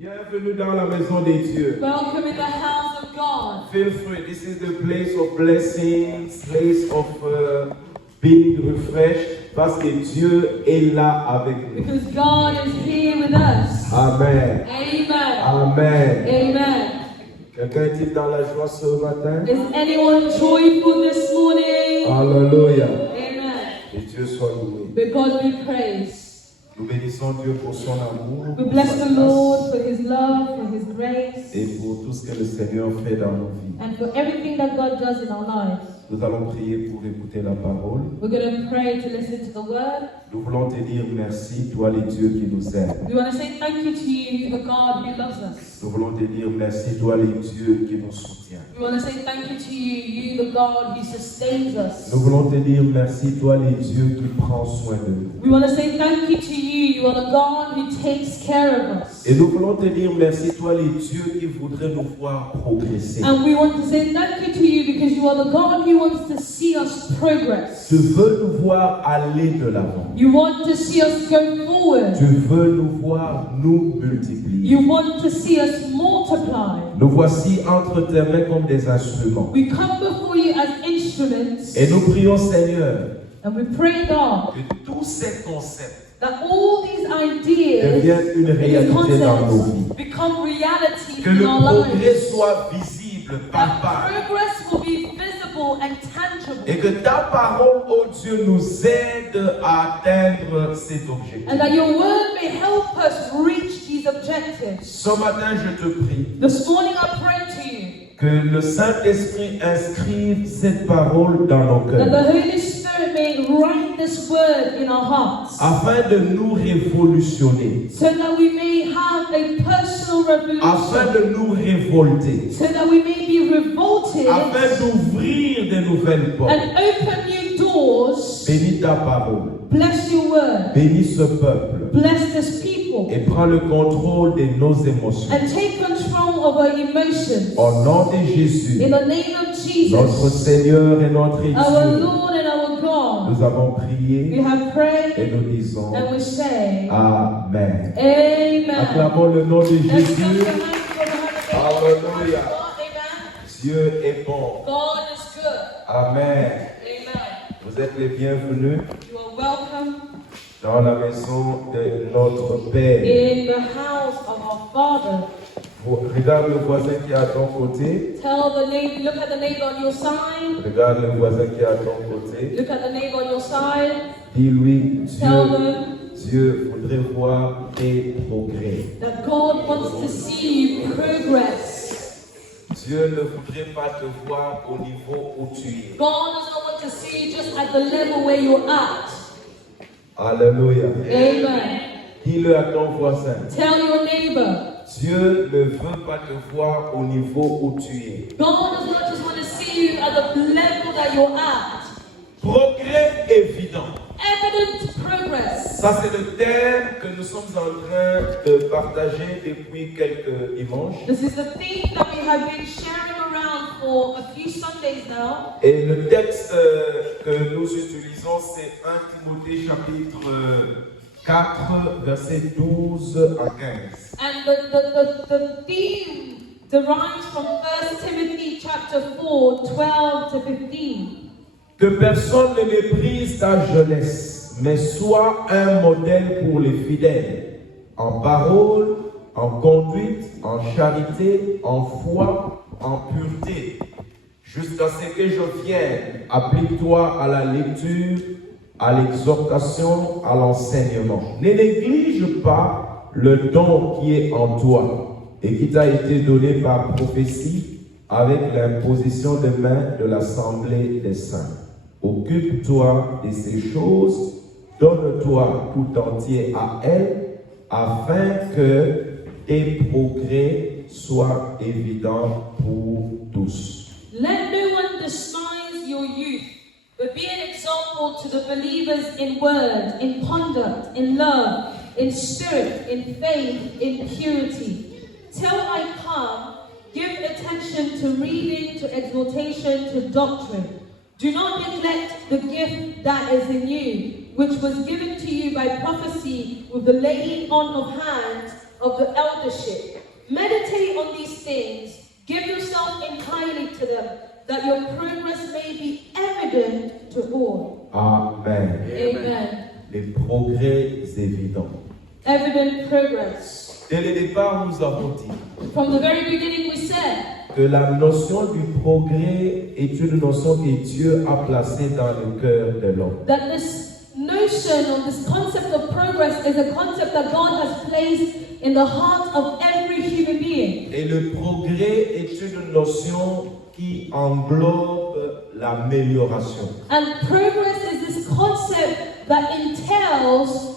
Bienvenue dans la maison des dieux. Welcome in the house of God. Feel free. This is the place of blessings, place of being refreshed, parce que Dieu est là avec nous. Because God is here with us. Amen. Amen. Amen. Amen. Quelqu'un est-il dans la joie ce matin? Is anyone joyful this morning? Alléluia. Amen. Et Dieu soit loué. May God be praised. Nous bénissons Dieu pour son amour, We pour bless sa the grâce Lord for His love, for His grace, et pour tout ce que le Seigneur fait dans nos vies. and for everything that God does in our lives. Nous allons prier pour écouter la parole. We're going to pray to listen to the word. Nous voulons te dire merci, toi les dieux qui nous aiment. We want to say thank you to you, the God who loves us. Nous voulons te dire merci, toi les dieux qui nous soutiennent. We want to say thank you to you, the God who sustains us. Nous voulons te dire merci, toi les dieux qui prends soin de nous. We want to say thank you to you, you are the God who takes care of us. Et nous voulons te dire merci, toi les dieux qui voudraient nous voir progresser. And we want to say thank you to you because you are the God who wants to see us progress. Tu veux nous voir aller de l'avant. You want to see us go forward. Tu veux nous voir nous multiplier. You want to see us multiply. Nous voici entre tes mains comme des instruments. We come before you as instruments. Et nous prions, Seigneur, And we pray, God, que tous ces concepts that all these ideas, deviennent une these réalité dans nos concepts, vies. become reality Que in le our progrès lives. soit visible, That palpable. progress will be visible and tangible. Et que ta parole, ô Dieu, nous aide à atteindre cet objectif. And that your word may help us reach these objectives. Ce matin, je te prie This morning I pray to you que le Saint-Esprit inscrive cette parole dans nos that cœurs, the Holy Spirit may write this word in our hearts, afin de nous révolutionner, so that we may have a personal afin revolution, de nous révolter, so that we may be revolted afin d'ouvrir de nouvelles portes. and open new doors. Bénis ta parole, Bless your word. bénis ce peuple Bless this people. et prends le contrôle de nos émotions. And take control of our emotions. Au nom de Jésus, In the name of notre Jesus, Seigneur et notre our Dieu, Lord and our God, nous avons we prié have prayed et nous disons and we say, Amen. Amen. Acclamons le nom de Let's clap Jésus. your hands for the hand of Hallelujah. God. Amen. Dieu est bon. God is good. Amen. Amen. Vous êtes les bienvenus You are welcome dans la maison de notre Père. in the house of our Father. Regarde le voisin qui est à ton côté. Tell the neighbor, look at the neighbor on your side. Regarde le voisin qui est à ton côté. Look at the neighbor on your side. Dis-lui, Tell them Dieu voudrait voir tes progrès. that God wants to see you progress. Dieu ne voudrait pas te voir au niveau où tu es. God does not want to see you just at the level where you're at. Alléluia. Amen. Dis-le à ton voisin. Tell your neighbor, Dieu ne veut pas te voir au niveau où tu es. God does not just want to see you at the level that you're at. Progrès évident. Evident progress. Ça, c'est le thème que nous sommes en train de partager depuis quelques dimanches. This is the theme that we have been sharing around for a few Sundays now. Et le texte que nous utilisons, c'est 1 Timothée chapitre 4, versets 12 à 15. And the theme derives from 1 Timothy chapter 4, 12 to 15. Que personne ne méprise ta jeunesse, mais sois un modèle pour les fidèles, en parole, en conduite, en charité, en foi, en pureté. Jusqu'à ce que je vienne, applique-toi à la lecture, à l'exhortation, à l'enseignement. Ne néglige pas le don qui est en toi et qui t'a été donné par prophétie avec l'imposition de main de l'assemblée des saints. Occupe-toi de ces choses, donne-toi tout entier à elles, afin que tes progrès soient évidents pour tous. Let no one despise your youth, but be an example to the believers in word, in conduct, in love, in spirit, in faith, in purity. Till I come, give attention to reading, to exhortation, to doctrine. Do not neglect the gift that is in you, which was given to you by prophecy with the laying on of hands of the eldership. progress. Dès le départ, nous avons dit From the very beginning we said que la notion du progrès est une notion que Dieu a placée dans le cœur de l'homme. that this notion or this concept of progress is a concept that God has placed in the heart of every human being. Et le progrès est une notion qui englobe l'amélioration. And progress is this concept that entails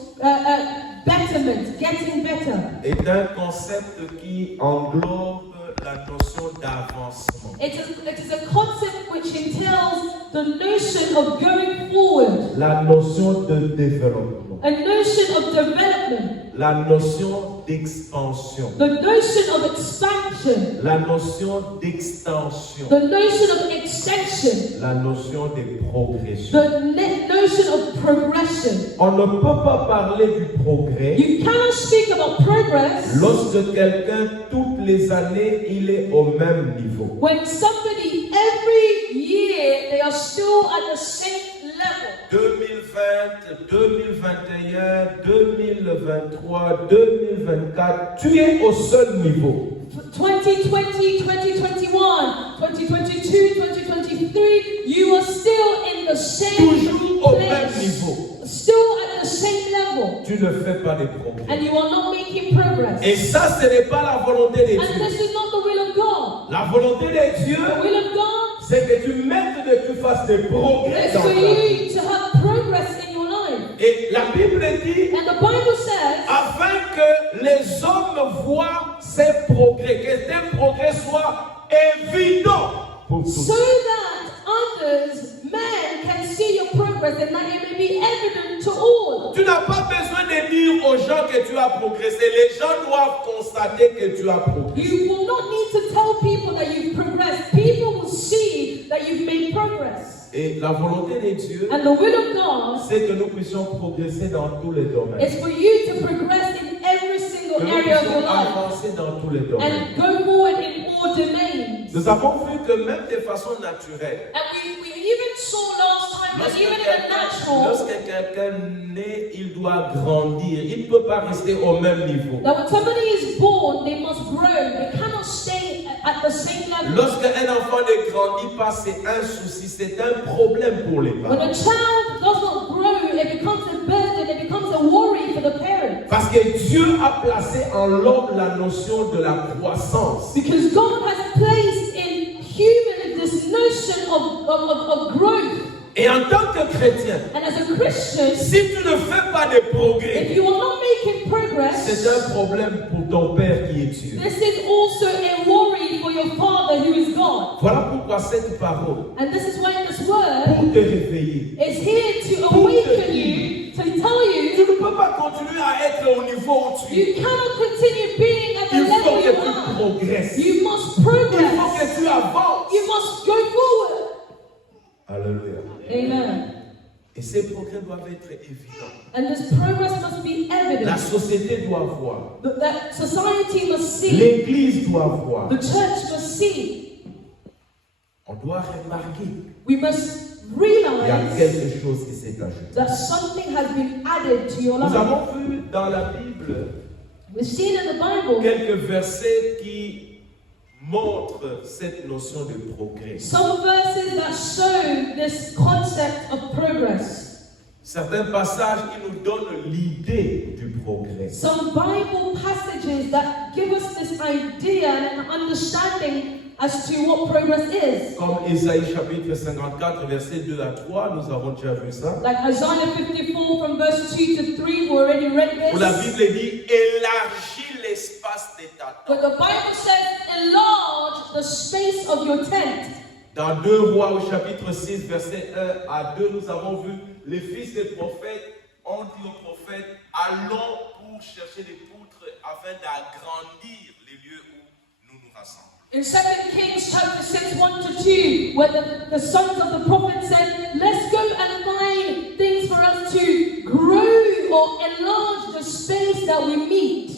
betterment, getting better. Est un concept qui englobe la notion d'avancement. It is a concept which entails the notion of going forward, La notion de développement. a notion of development, La notion d'expansion. the notion of expansion, La notion d'extension. the notion of extension, La notion de progression. the notion of progression. On ne peut pas parler du progrès You cannot speak about progress lorsque quelqu'un, toutes les années, il est au même niveau. when somebody every year they are still at the same level. 2020, 2021, 2023, 2024, tu es au seul niveau. 2020, 2021, 2022, 2023, you are still in the same Toujours au même place, niveau. still at the same level, Tu ne fais pas de progrès. and you are not making progress. Et ça, ce n'est pas la volonté de And Dieu. this is not the will of God. La volonté de Dieu, The will of God c'est que tu mettes, que tu fasses des progrès is dans for ta vie. you to have progress in your life. Et la Bible dit, And the Bible says, afin que les hommes voient ces progrès, que ces progrès soient évidents pour tous. so that others, men, can see your progress and that it may be evident to all. Tu n'as pas besoin de dire aux gens que tu as progressé. Les gens doivent constater que tu as progressé. You will not need to tell people that you've progressed. People will see that you've made progress. Et la volonté de Dieu, And the will of God c'est que nous puissions progresser dans tous les domaines. is for you to progress in every single Que nous area of your puissions life avancer dans tous les domaines. and go forward in all domains. Nous avons vu que même de façon naturelle, And we even saw last time that even in the natural, lorsque quelqu'un naît, il doit grandir. Il ne peut pas rester au même niveau. that when somebody is born, they must grow. They cannot stay at the same level. Lorsqu'un enfant ne grandit pas, c'est un souci, c'est un problème pour les When parents. a child does not grow, it becomes a burden, it becomes a worry for the parents. Parce que Dieu a placé en l'homme la notion de la croissance. Because God has placed in human this notion of growth. Et en tant que chrétien, And as a Christian, si tu ne fais pas de progrès, if you are not making progress, c'est un problème pour ton Père qui est Dieu. this is also a worry for your Father who is God. Voilà pourquoi cette parole, And this is why this word pour te réveiller, is here to awaken you, to tell tu you ne peux pas continuer à être au niveau où tu es. you cannot continue being at the Il faut level que you tu are. progresses. You must Il faut progress. que tu avances. You must go forward. Alléluia. Amen. Et ces progrès doivent être évidents. And this progress must be La evident. société doit voir. That society must see. L'Église doit voir. The church must see. On doit remarquer We must qu'il y a realize quelque chose qui s'est ajouté. that something has been added to your Nous life. avons vu dans la Bible We've seen in the Bible quelques versets qui montrent cette notion de progrès. some verses that show this concept of progress. Certains passages qui nous donnent l'idée du progrès. Some Bible passages that give us this idea and an understanding as to what progress is. Comme Ésaïe chapitre 54, versets 2 à 3, nous avons déjà vu ça. Like Isaiah 54 from verse 2 to 3, we already read Où la this. Bible dit élargis l'espace de ta But tente. the Bible says, enlarge the space of your tent. Dans 2 Rois au chapitre 6, verset 1 à 2, nous avons vu les fils des prophètes ont dit aux prophètes allons pour chercher des poutres afin d'agrandir les lieux où nous nous rassemblons. In 2 Kings chapter 6, 1 to 2, where the sons of the prophet said, let's go and find things for us to grow or enlarge the space that we meet.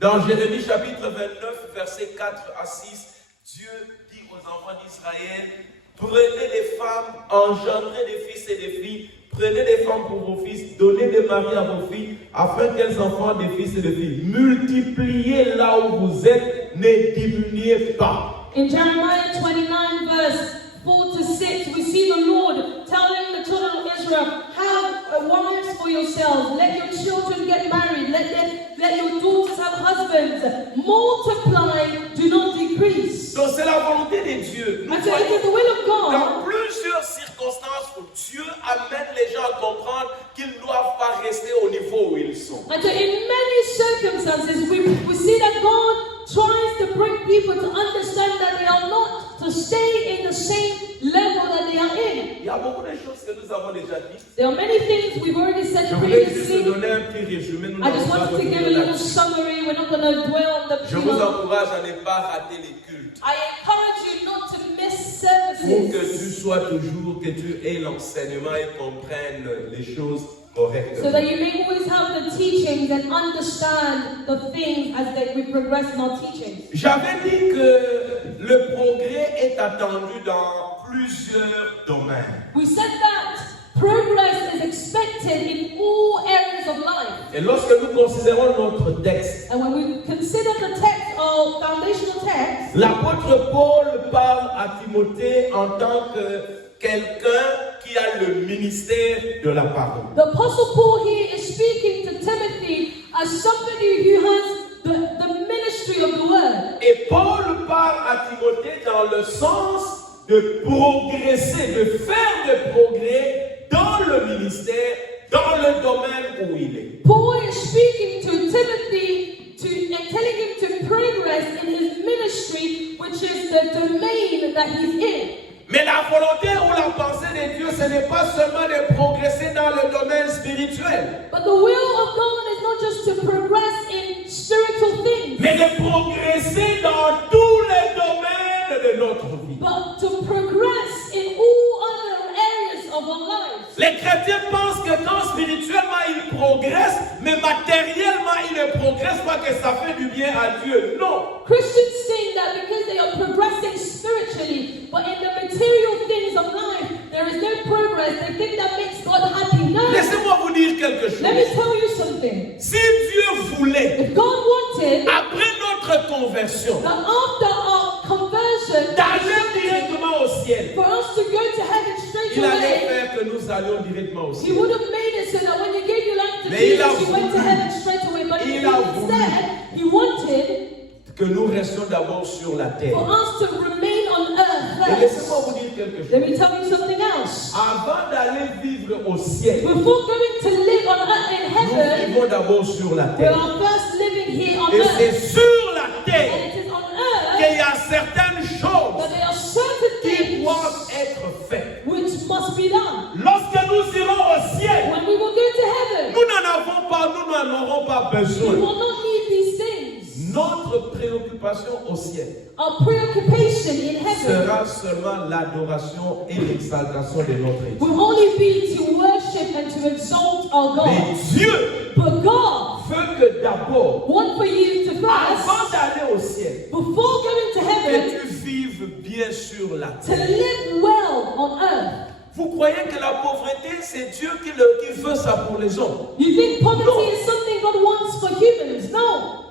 Dans Jérémie chapitre 29, versets 4 à 6, Dieu dit aux enfants d'Israël, prenez des femmes, engendrez des fils et des filles, Prenez des femmes pour vos fils, donnez des maris à vos filles, afin qu'elles enfantent des fils et des filles. Multipliez là où vous êtes, ne diminuez pas. In Jeremiah 29 verse 4 to 6, we see the Lord telling the children of Israel, have wives for yourselves, let your children get married, let your daughters have husbands, multiply, do not decrease. Donc c'est la volonté de Dieu. Nous And so it is the will of dans God. plusieurs circonstances où Dieu amène les gens à comprendre qu'ils ne doivent pas rester au niveau où ils sont. And so in many circumstances, we see that God tries to bring people to understand that they are not to stay in the same level that they are in. Il y a beaucoup de choses que nous avons déjà dites. There are many things we've already said Je voulais juste previously. donner un petit résumé. Nous I just n'allons pas wanted to give a revenir little là-dessus. summary. We're not going to dwell on the Je vous encourage à ne pas rater les cultes. I encourage you not to miss Pour que services tu sois toujours, que tu aies l'enseignement et comprennes les choses correctement. so that you may always have the teachings and understand the things as that we progress in our teachings. J'avais dit que le progrès est attendu dans plusieurs domaines. We said that progress is expected in all areas of life. Et lorsque nous considérons notre texte, And when we consider the text or foundational text, l'apôtre Paul parle à Timothée en tant que quelqu'un qui a le ministère de la parole. the Apostle Paul here is speaking to Timothy as somebody who has the ministry of the word. Et Paul parle à Timothée dans le sens de progresser, de faire des progrès dans le ministère, dans le domaine où il est. Paul is speaking to Timothy and telling him to progress in his ministry, which is the domain that he's in. Mais la volonté ou la pensée de Dieu, ce n'est pas seulement de progresser dans le domaine spirituel, But the will of God is not just to progress in spiritual things, mais de progresser dans tous les domaines de notre vie. but to progress in all other areas of our lives. Les chrétiens pensent que quand spirituellement ils progressent, mais matériellement ils ne progressent pas, que ça fait du bien à Dieu. Non. Christians think that because they are progressing spiritually, but in the material things of life, there is no progress. They think that makes God happy. No. Laissez-moi vous dire quelque Let me chose. tell you something. Si Dieu voulait, If God wanted après notre conversion, that after our conversion, d'aller directement au ciel, for us to go to heaven straight il allait away, faire que nous allions directement au He ciel. would have made it so that when you gave your life to Mais il a Jesus, you went to voulu. heaven straight away. But Il a voulu. instead, He wanted Que nous restions d'abord sur la terre. for us to remain on earth Et laissez-moi first. vous dire quelque Let chose. me tell you something else. Avant d'aller vivre au ciel, Before going to live on earth in nous heaven, vivons d'abord sur la we terre. are first living here on Et c'est earth. sur la And terre it is on earth qu'il y a certaines that choses there are certain qui things doivent être faites. which must be done. Lorsque nous irons au ciel, When we will go to heaven, nous n'en aurons pas we besoin. will not need these things. Notre préoccupation au ciel Our preoccupation in heaven sera seulement l'adoration et l'exaltation de notre Dieu. will only be to worship and to exalt our God. Mais Dieu But God veut que d'abord, wants for you to avant first, d'aller au ciel, before going to heaven, que tu vives bien sur la to terre. live well on earth. Vous croyez que la pauvreté, c'est Dieu qui veut ça pour les hommes? You think poverty is something God wants for humans? No.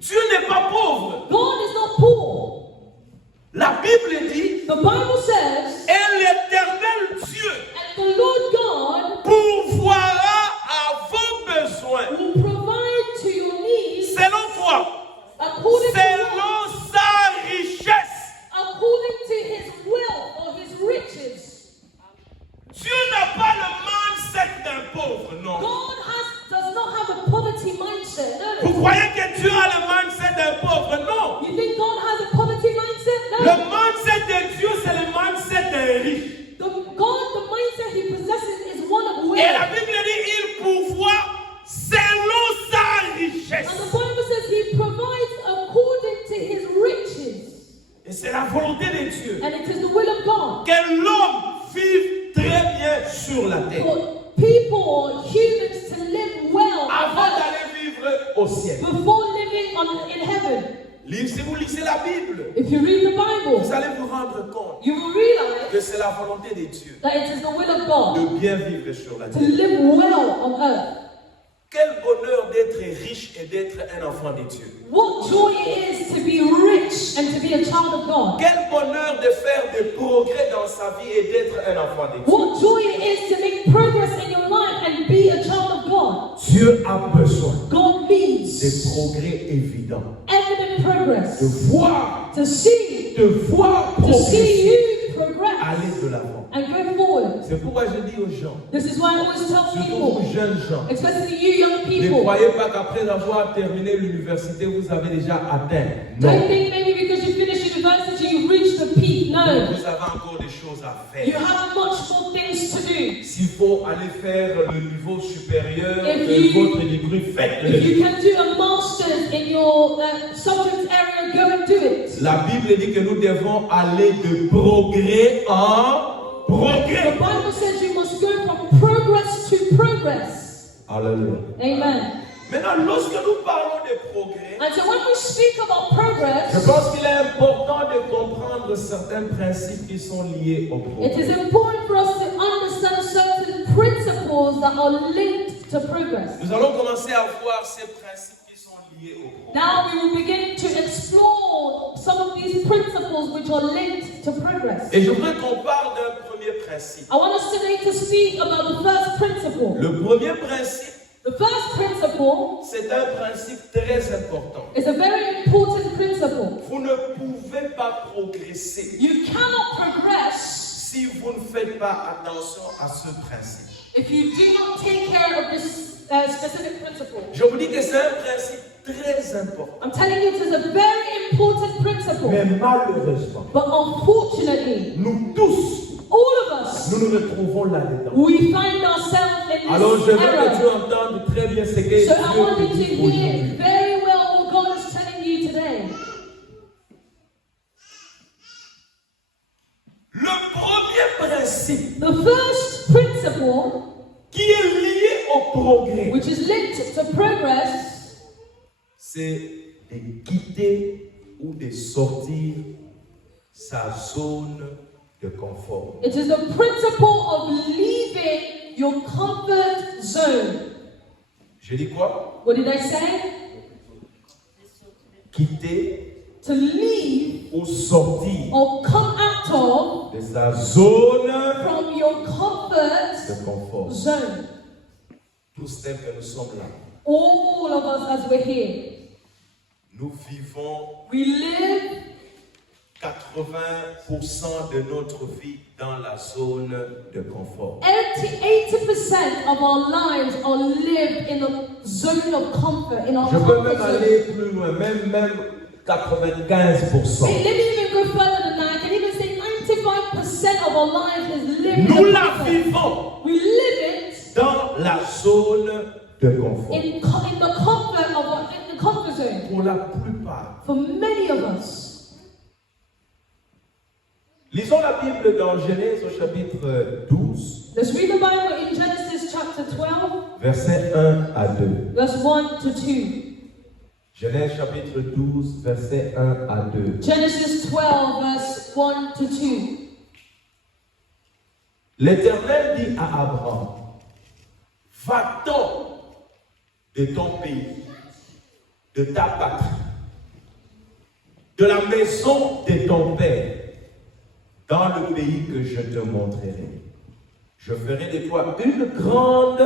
Dieu n'est pas pauvre. God is not poor. La Bible dit, The Bible says, et l'Éternel Dieu and the Lord God pourvoira à vos besoins. will provide to your needs Selon quoi? according to Selon sa richesse. according to His will or His riches. Dieu n'a pas le mindset d'un pauvre, non. God does not have a poverty mindset. Vous No. croyez que Dieu a le mindset d'un pauvre? Non. You think God has a poverty mindset? Le No. mindset de Dieu, c'est le mindset d'un riche. The mindset He possesses is one of Et la wealth. Bible dit, il pourvoit selon sa richesse. And the Bible says He provides according to His riches. Et c'est la volonté de Dieu And it is the will of God que l'homme vive très bien sur la terre for people or humans to live well on avant earth d'aller vivre au ciel. before living in heaven. Si vous lisez la Bible, if you read the Bible, vous allez vous rendre compte you will realize que c'est la volonté de Dieu that it is the will of God de bien vivre sur la to terre. live well on earth. Quel bonheur d'être riche et d'être un enfant de Dieu. What joy it is to be rich and to be a child of God. Quel bonheur de faire des progrès dans sa vie et d'être un enfant de Dieu. What joy it is to make progress in your life and be a child of God. Dieu a besoin God needs de progrès évidents. evident progress. De voir To see progresser, you progress aller de l'avant. and go forward. C'est pourquoi je dis aux gens, This is why I always tell surtout aux people, jeunes gens, especially you young ne people, croyez pas qu'après avoir terminé l'université, vous avez déjà atteint. don't Non. think maybe because you finished university you've reached the peak. No. Vous avez encore des choses à You faire. have much more things to do. S'il faut aller faire le niveau supérieur If de you- votre degré, If faites-le. you can do a master's in your subject area, go and do it. La Bible dit que nous devons aller de progrès en The progrès. Bible says you must go from progress to progress. Alléluia. Amen. Maintenant, lorsque nous parlons de progrès, And so when we speak about je progress, pense qu'il est important de comprendre certains principes qui sont liés au it is progrès. important for us to understand certain principles that are linked to progress. Nous allons commencer à voir ces principes qui sont liés au progrès. Now we will begin to explore some of these principles which are linked to progress. Et je voudrais qu'on parle d'un premier principe. I want us today to speak about the first principle. Le premier principe, The first principle c'est un principe très important. is a very important principle. Vous ne pouvez pas progresser You cannot progress si vous ne faites pas attention à ce principe. if you do not take care of this specific principle. Je vous dis que c'est un principe très important. I'm telling you, it is a very important principle. Mais malheureusement, But unfortunately, nous tous, all of us, nous nous retrouvons là-dedans. we find ourselves in Alors je this veux que tu error. entendes très bien ce que So I want Dieu you te to dit hear aujourd'hui. very well what God is telling you today. Le premier principe The first principle, qui est lié au progrès, which is linked to progress, c'est de quitter ou de sortir sa zone de confort. it is the principle of leaving your comfort zone. Je dis quoi? What did I say? Quitter To leave ou sortir or come out of de sa zone from your comfort de confort. zone. Tous tels que nous sommes là, All of us as we're here, nous vivons we live 80% de notre vie dans la zone de confort. 80% of our lives are lived in a zone of comfort, in our Je peux comfort même zone. aller plus loin, même 95%. Hey, let me even go further than that. I can even say 95% of our lives is lived in Nous the la comfort. vivons We live it dans la zone de confort. in the comfort of in the comfort zone. Pour la plupart. For many of us. Lisons la Bible dans Genèse au chapitre 12, Let's read the Bible in Genesis chapter 12, versets 1 à 2. verse 1 to 2. Genèse chapitre 12, versets 1 à 2. Genesis 12, verse 1 to 2. L'Éternel dit à Abraham, va-t'en de ton pays, de ta patrie, de la maison de ton père, dans le pays que je te montrerai. Je ferai de toi une grande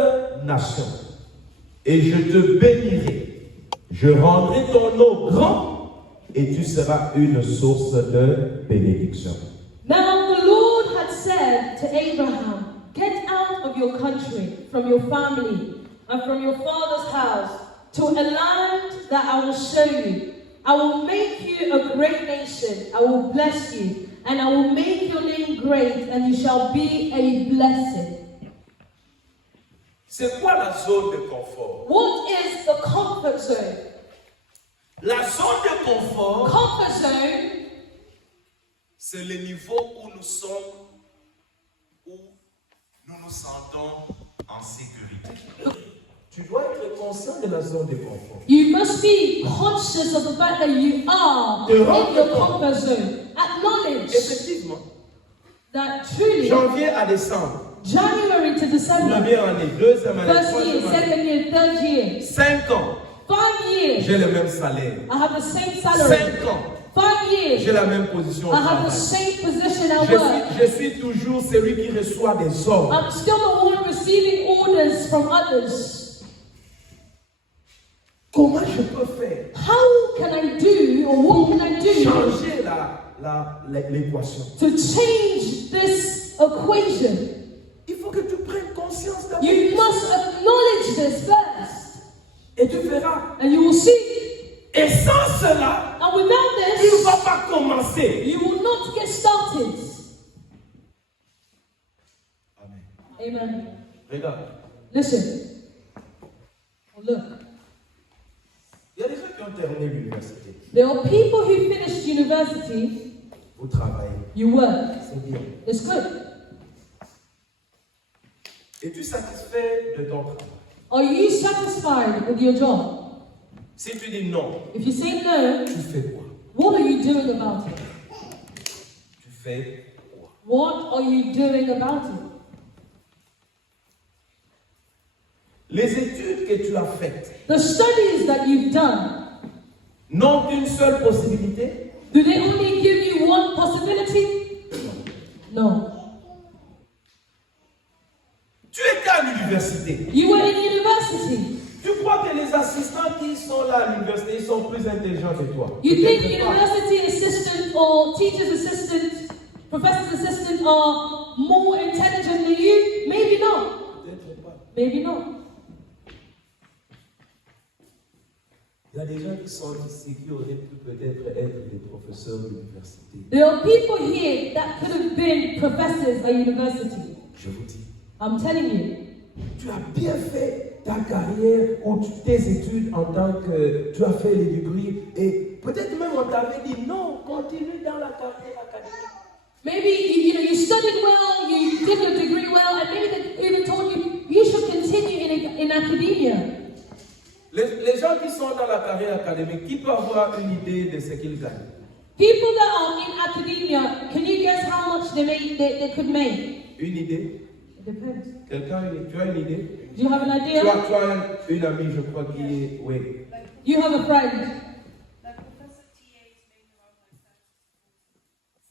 nation et je te bénirai. Je rendrai ton nom grand et tu seras une source de bénédiction. Now the Lord had said to Abraham, get out of your country, from your family, and from your father's house, to a land that I will show you. I will make you a great nation. I will bless you, and I will make your name great, and you shall be a blessing. C'est quoi la zone de confort? What is the comfort zone? La zone de confort, Comfort zone c'est le niveau où nous sommes, où nous nous sentons en sécurité. Tu dois être conscient de la zone de confort. You must be conscious of the fact that you are in your comfort zone. Acknowledge Effectivement, that truly, janvier à décembre, January to December, première année, deuxième année, first year, troisième année, second year, third year, 5 ans, 5 years, j'ai le même salaire. I have the same salary. 5 ans, 5 years, j'ai la même position au I have the travail. same position at work. Je suis toujours celui qui reçoit des ordres. I'm still the one receiving orders from others. Comment je peux faire? How can I do, or what can I do Changer l'équation. to change this equation? Il faut que tu prennes conscience d'abord. You must acknowledge this first, Et tu verras. and you will see. Et sans cela, And without tu ne this, vas pas commencer. you will not get started. Amen. Amen. Regarde. Listen. Oh, look. Il y a des gens qui ont terminé l'université. There are people who finished university. Vous travaillez. You work. C'est bien. It's good. Es-tu satisfait de ton travail? Are you satisfied with your job? Si tu dis non, If you say no, tu fais quoi? what are you doing about it? Tu fais quoi? What are you doing about it? Les études que tu as faites The studies that you've done, n'ont qu'une seule possibilité? do they only give you one possibility? No. Tu étais à l'université. You were in university. Tu crois que les assistants qui sont là à l'université, ils sont plus intelligents que toi? You think Peut-être pas. university assistant or teacher's assistant, professor's assistant are more intelligent than you? Maybe not. Peut-être pas. Maybe not. Il y a des gens qui sont ici qui auraient pu peut-être être des professeurs d'université. There are people here that could have been professors at university. Je vous dis, I'm telling you. tu as bien fait ta carrière ou tes études en tant que tu as fait les degrees et peut-être même on t'avait dit non, continue dans la carrière académique. Maybe you studied well, you did your degree well, and maybe they even told you should continue in academia. Les gens qui sont dans la carrière académique, qui peut avoir une idée de ce qu'ils gagnent? People that are in academia, can you guess how much they could make? Une idée? It depends. Quelqu'un, tu as une idée? Do you have an idea? Tu as une amie, je crois, qui est... Oui. You have a friend. Like Professor TA is making around like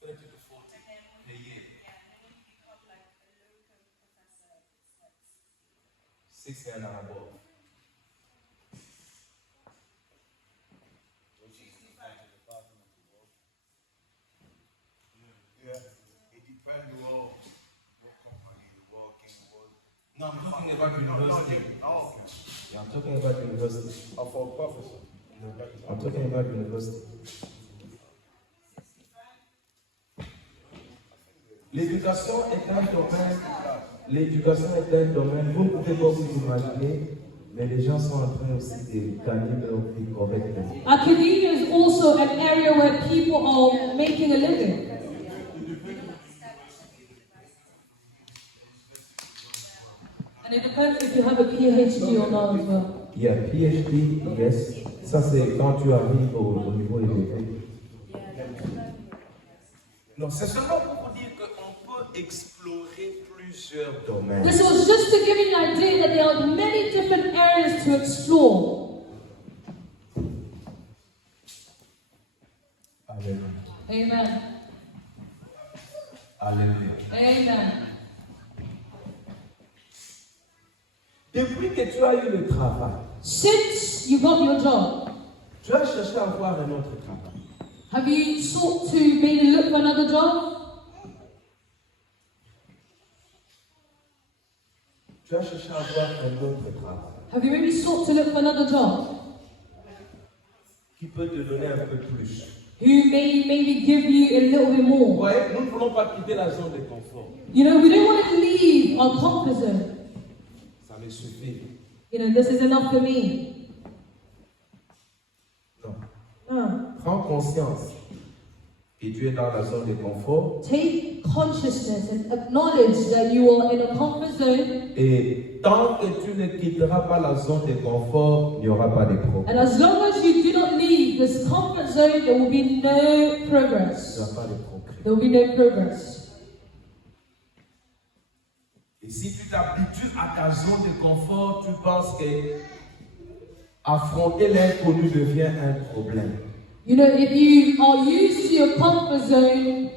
30 to 40 a year. Yeah, and then when you become like a local professor, it's like 6 and above. Yeah, it depends on what company you work in. No, I'm talking about university. Oh, okay. Yeah, I'm talking about university. For professor. I'm talking about university. L'éducation est un domaine. L'éducation est un domaine. Vous pouvez pas vous imaginer, mais les gens sont en train aussi de gagner leur vie correctement. Academia is also an area where people are making a living. And it depends if you have a PhD or not as well. Yeah, PhD, yes. Ça c'est quand tu arrives au niveau élevé. Non, c'est seulement pour vous dire qu'on peut explorer plusieurs domaines. This was just to give you an idea that there are many different areas to explore. Alléluia. Amen. Alléluia. Amen. Depuis que tu as eu le travail, Since you got your job, tu as cherché à avoir un autre travail. have you sought to maybe look for another job? Tu as cherché à avoir un autre travail Have you maybe sought to look for another job? qui peut te donner un peu plus. Who may maybe give you a little bit Vous more? voyez, nous ne voulons pas quitter la zone de confort. You know, we don't want to leave our comfort zone. Ça me suffit. You know, this is enough for me. Non. No. Prends conscience et tu es dans la zone de confort, take consciousness and acknowledge that you are in a comfort zone. et tant que tu ne quitteras pas la zone de confort, il n'y aura pas de progrès. And as long as you do not leave this comfort zone, there will be no Il n'y progress. aura pas de progrès. There will be no progress. Et si tu t'habitues à ta zone de confort, tu penses que affronter l'inconnu devient un problème. You know, if you are used to your comfort zone,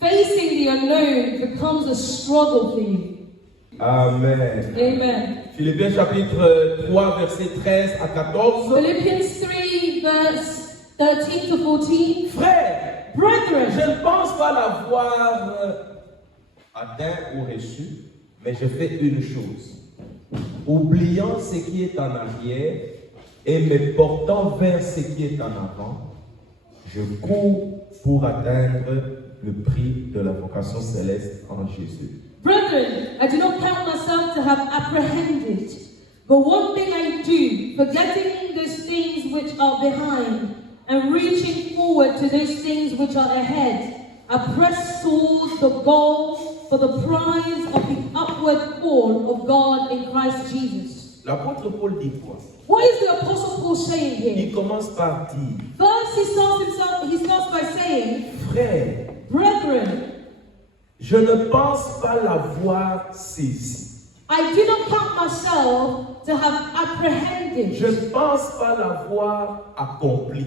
facing the unknown becomes a struggle for you. Amen. Amen. Philippiens chapitre 3, verset 13 à 14. Philippians 3, verse 13 to 14. Frères, je Brethren, ne pense pas l'avoir atteint ou reçu, mais je fais une chose. Oubliant ce qui est en arrière et me portant vers ce qui est en avant, je cours pour atteindre le prix de la vocation céleste en Jésus. brethren, I do not count myself to have apprehended, but one thing I do, forgetting those things which are behind, and reaching forward to those things which are ahead, I press towards the goal for the prize of the upward call of God in Christ Jesus. L'apôtre Paul dit quoi? What is the Apostle Paul saying here? Il commence par dire, First, he starts by saying, frères, brethren, je ne pense pas l'avoir saisi. I do not count myself to have apprehended. Je ne pense pas l'avoir accompli.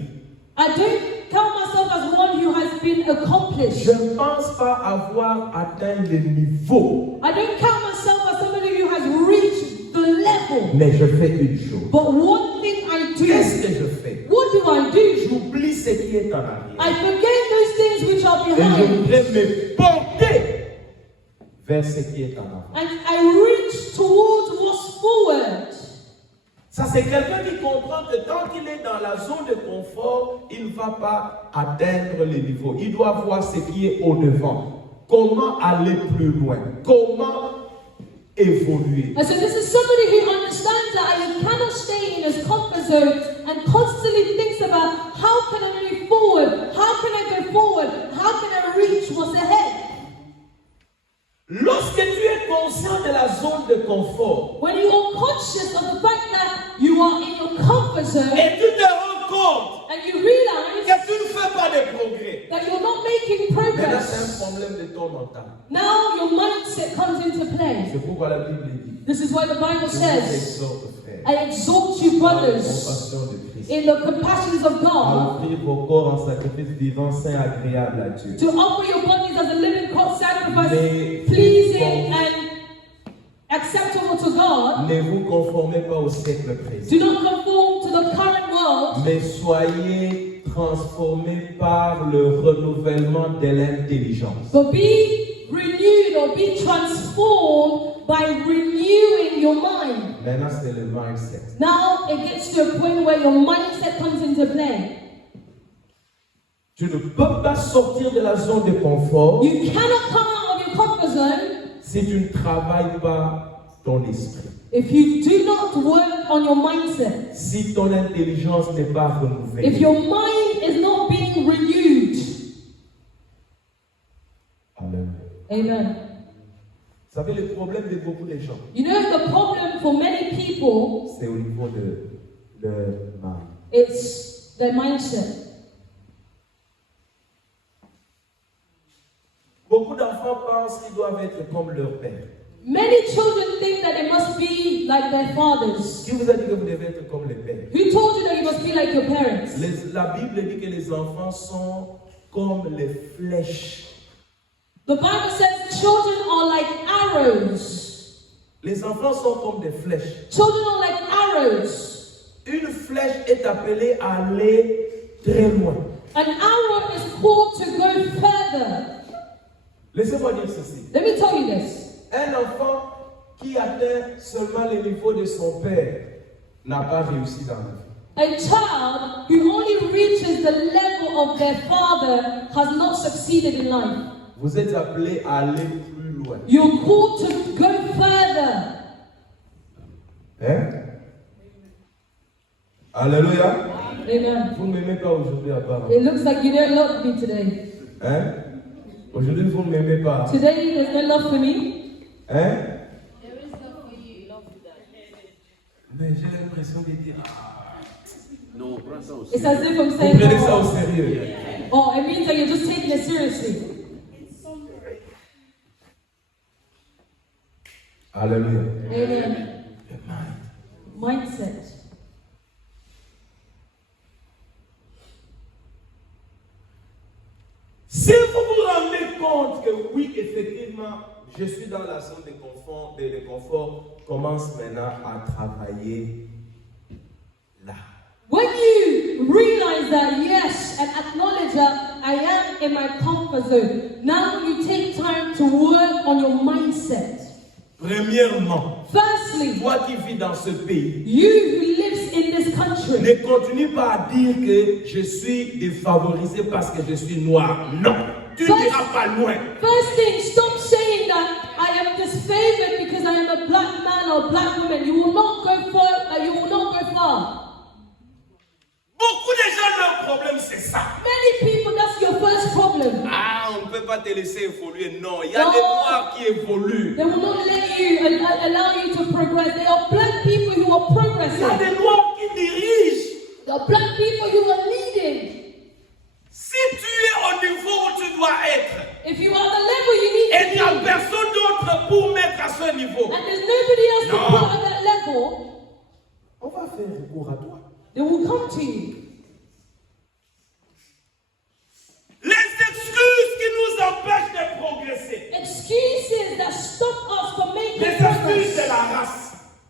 I don't count myself as one who has been accomplished. Je ne pense pas avoir atteint le niveau. I don't count myself as somebody who has reached the level. Mais je fais une chose. But one thing I Qu'est-ce do. que je fais? What do I do? J'oublie ce qui est en arrière. I forget those things which are Et je behind. voudrais me porter vers ce qui est en avant. And I reach towards what's forward. Ça, c'est quelqu'un qui comprend que tant qu'il est dans la zone de confort, il ne va pas atteindre le niveau. Il doit voir ce qui est au-devant. Comment aller plus loin? Comment évoluer? And so this is somebody who understands that he cannot stay in his comfort zone and constantly thinks about how can I move forward? How can I go forward? How can I reach what's ahead? Lorsque tu es conscient de la zone de confort When you are conscious of the fact that you are in your comfort zone et tu te rends compte and you realize que tu ne fais pas de progrès, that you're not making maintenant c'est progress, un problème de ton mental. now your mindset comes into play. C'est pourquoi la Bible dit, This is why the Bible je vous says, exhorte, frères, I exhort you, par la brothers, compassion de Christ, in the compassions of à God, offrir vos corps en sacrifice vivant, saint, agréable à Dieu. to offer your bodies as a living sacrifice, Ne pleasing and acceptable to God. Ne vous conformez pas au siècle présent, Do not conform to the current world, mais soyez transformés par le renouvellement de l'intelligence. but be renewed or be transformed by renewing your mind. Maintenant, c'est le mindset. Now it gets to a point where your mindset comes into play. Tu ne peux pas sortir de la zone de confort You cannot come out of your comfort zone si tu ne travailles pas ton esprit. if you do not work on your mindset. Si ton intelligence n'est pas renouvelée. If your mind is not being renewed. Amen. Amen. Vous savez, le problème de beaucoup de gens, You know the problem for many people, c'est au niveau de leur mind. it's their mindset. Beaucoup d'enfants pensent qu'ils doivent être comme leur père. Many children think that they must be like their fathers. Qui vous a dit que vous devez être comme les pères? Who told you that you must be like your parents? La Bible dit que les enfants sont comme les flèches. The Bible says children are like arrows. Les enfants sont comme des flèches. Children are like arrows. Une flèche est appelée à aller très loin. An arrow is called to go further. Laissez-moi dire ceci. Let me tell you this. Un enfant qui atteint seulement le niveau de son père n'a pas réussi dans la vie. A child who only reaches the level of their father has not succeeded in life. Vous êtes appelés à aller plus loin. You're called to go further. Hein? Alléluia. Amen. Vous ne m'aimez pas aujourd'hui apparemment. It looks like you don't love me today. Hein? Aujourd'hui, vous ne m'aimez pas. Today, there's no love for me. Hein? There is love for you, love for that. Mais j'ai l'impression de dire, Non, prends ça aussi. It's as if I'm vous saying, prenez ça au sérieux. oh, it means that you're just taking it seriously. Alléluia. Amen. Le mind. Mindset. Si vous vous rendez compte que oui, effectivement, je suis dans la zone de confort, commence maintenant à travailler là. When you realize that, yes, and acknowledge that I am in my comfort zone, now you take time to work on your mindset. Premièrement, Firstly, toi qui vis dans ce pays, you who lives in this country, ne continue pas à dire que je suis défavorisé parce que je suis noir. Non, tu n'iras pas loin. first thing, stop saying that I am disfavored because I am a black man or black woman. You will not go far. You will not go far. Beaucoup de gens, leur problème, c'est ça. Many people, that's your first problem. Ah, on ne peut pas te laisser évoluer. Non, il y a Non. des noirs qui évoluent. They will not let you allow you to progress. There are black people who are Il y a progressing. des noirs qui dirigent. There are black people who are leading. Si tu es au niveau où tu dois être, If you are at the level you need et il n'y a to be, personne d'autre pour mettre à ce niveau, and there's nobody else to No. put at that level, on va faire recours à toi. they will come to you. Les excuses qui nous empêchent de progresser, Excuses that stop us from les making excuses progress. de la race,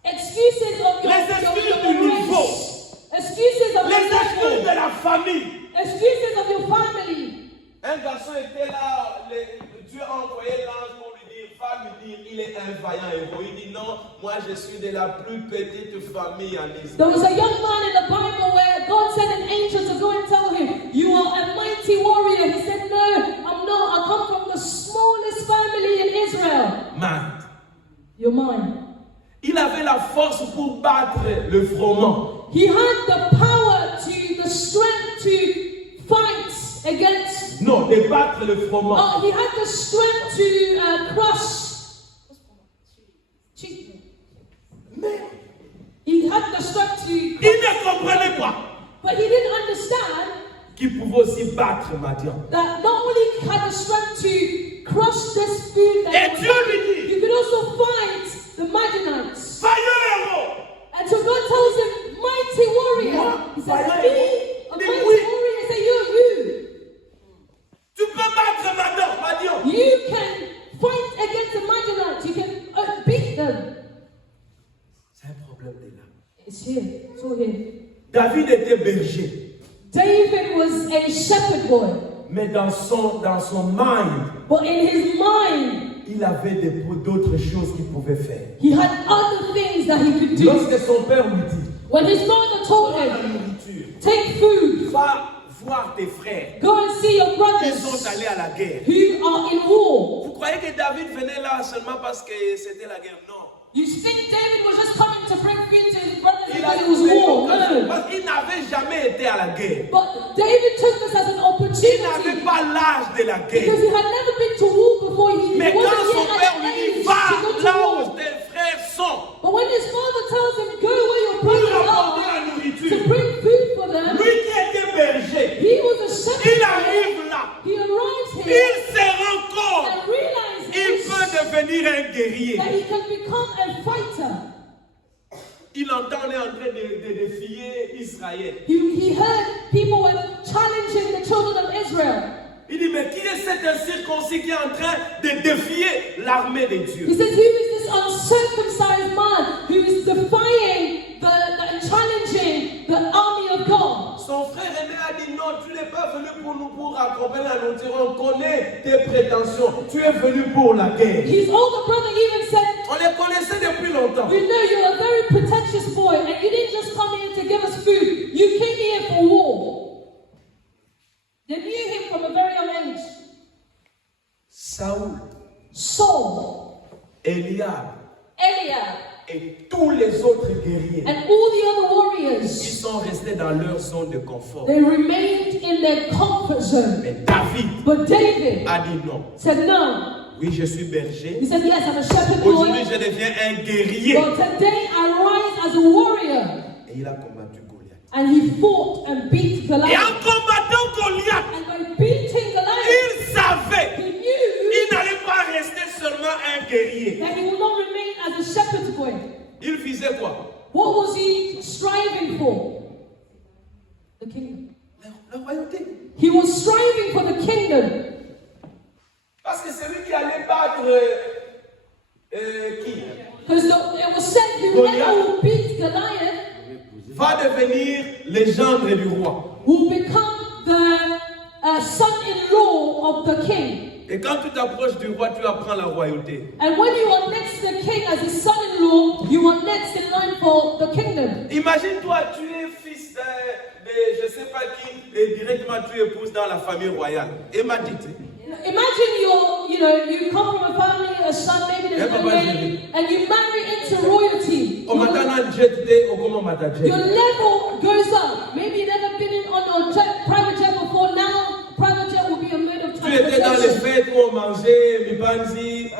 Excuses of your, Les excuses du race. niveau. Excuses of les your excuses de level. la famille. Excuses of your family. Un garçon était là, Dieu a envoyé l'ange pour lui dire, va lui dire, il est un vaillant héros. Il dit non, moi je suis de la plus petite famille en There Israël. was a young man in the Bible where God sent an angel to go and tell him, you are a mighty warrior. He said, no, I'm not. I come from the smallest family in Israel. Man, You're mine. il avait la force pour battre le froment. He had the power the strength to fight against. Non, de battre le froment. Oh, he had the strength to crush. Mais He had the strength to. il ne comprenait pas But he didn't understand qu'il pouvait aussi battre Madian. that not only had the strength to crush this food, that Et was Dieu lui dit, you could also fight the Midianites. vaillant héros. And so God tells him, mighty warrior. He says, Vaillant me, héros. a Mais mighty oui. warrior. He said, you. Tu peux battre Madian. You can fight against the Midianites. You can beat them. C'est un problème de là. It's here. It's all here. David était berger, David was a shepherd boy. mais dans son mind, But in his mind, il avait d'autres choses qu'il pouvait faire. he had other things that he could do. Lorsque son père lui dit, When his father told prends la him, nourriture, take food, va voir tes frères, go and see your ils brothers sont allés à la guerre. who are in war. Vous croyez que David venait là seulement parce que c'était la guerre? Non. You think David was just coming to bring food to his brothers Il a because it was trouvé war? l'occasion, No. parce qu'il n'avait jamais été à la guerre. But David took this as an Il n'avait opportunity pas l'âge de la because guerre. he had never been to war before. He Mais wasn't quand son yet père at lui an dit, age va to go to là war. où tes frères sont, But when his father tells him, go where your pour brothers apporter are la to nourriture, bring food for them, lui qui était berger, he was a shepherd. il arrive là, He arrives il here se rend compte, and realizes il peut devenir un guerrier. that he can become a fighter. Il entend, on est en train de défier Israël. He heard people were challenging the children of Israel. Il dit, mais qui est cet incirconcis qui est en train de défier l'armée de Dieu? He says, who is this uncircumcised man who is defying and challenging the army of God? Son frère aîné a dit, non, tu n'es pas venu pour nous pour accompagner la nourriture. On connaît tes prétentions. Tu es venu pour la guerre. His older brother even said, On les connaissait depuis longtemps. you know, you're a very pretentious boy and you didn't just come here to give us food. You came here for war. They knew him from a very young age. Saoul, Saul, Eliab, Eliab, Et tous les autres guerriers, And all the other ils warriors, sont restés dans leur zone de confort. they remained in their comfort zone. Mais David But David a dit non. said, no. Oui, je suis berger. He said, yes, I'm a shepherd boy. Aujourd'hui, je deviens un guerrier. But today I rise as a warrior. Et il a combattu Goliath. And he fought and beat Et Goliath. en combattant Goliath, And by beating Goliath, il savait he knew qu'il n'allait pas rester seulement un guerrier. that he would not remain as a shepherd boy. Il visait quoi? What was he striving for? The kingdom. La royauté. He was striving for the kingdom. Parce que celui qui allait battre qui Because it was said whoever will beat Goliath va devenir le gendre du roi. will become the son-in-law of the king. Et quand tu t'approches du roi, tu apprends la royauté. And when you are next to the king as his son-in-law, you are next in line for the kingdom. Imagine-toi, tu es fils de je sais pas qui, et directement tu épouses dans la famille royale. Et m'a dit, Imagine you come from a family, a son, maybe there's no way, and you marry into royalty. on m'attend jeté au comment m'a Your level goes up. Maybe you've never been on a private jet before. Now, private jet will be a mode of Tu étais dans les transportation. fêtes où on mangeait Mipanzi,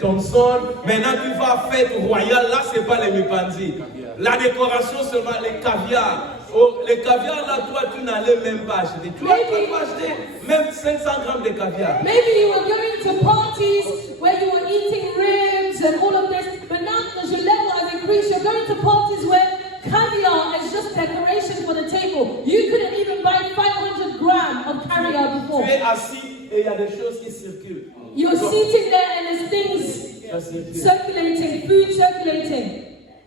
Thompson. Maintenant tu vas à fête royale, là c'est pas les Mipanzi. La décoration seulement, les caviars. Oh, les caviars là, toi tu n'allais même pas acheter. Tu vas pas acheter même 500 grammes de caviar. Maybe you were going to parties where you were eating ribs and all of this, but now as your level has increased, you're going to parties where caviar is just decoration for the table. You couldn't even buy 500 grams of caviar before. Tu es assis et il y a des choses qui circulent. You're sitting there and there's things Ça circule. circulating, food circulating.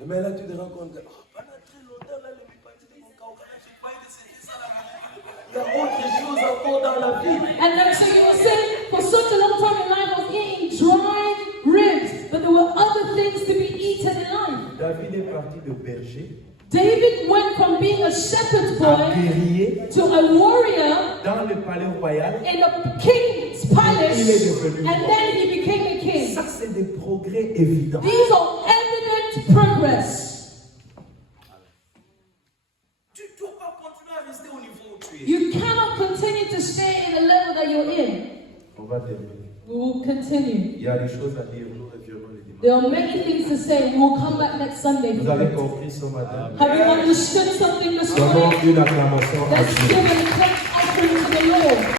Mais là tu te rends compte que pendant très longtemps là, les Mipanzi de mon Kaokana, je croyais que c'était ça la royauté. Il y a autre chose encore dans la vie. And then so you were saying, for such a long time in life, I was eating dry ribs, but there were other things to be eaten in life. David est parti de berger David went from being a shepherd à boy guerrier to a warrior dans le palais royal. in a king's palace, Il est devenu and roi. then he became a king. Ça, c'est des progrès évidents. These are evident progress. Tu ne dois pas continuer à rester au niveau où tu es. You cannot continue to stay in the level that you're in. On va terminer. We will continue. Il y a des choses à dire. Nous reviendrons le dimanche. There are many things to say. We will come back next Sunday. Vous avez compris ce matin. Have you understood something this Donnons morning? une acclamation à Let's Dieu. give a thanks offering to the Lord.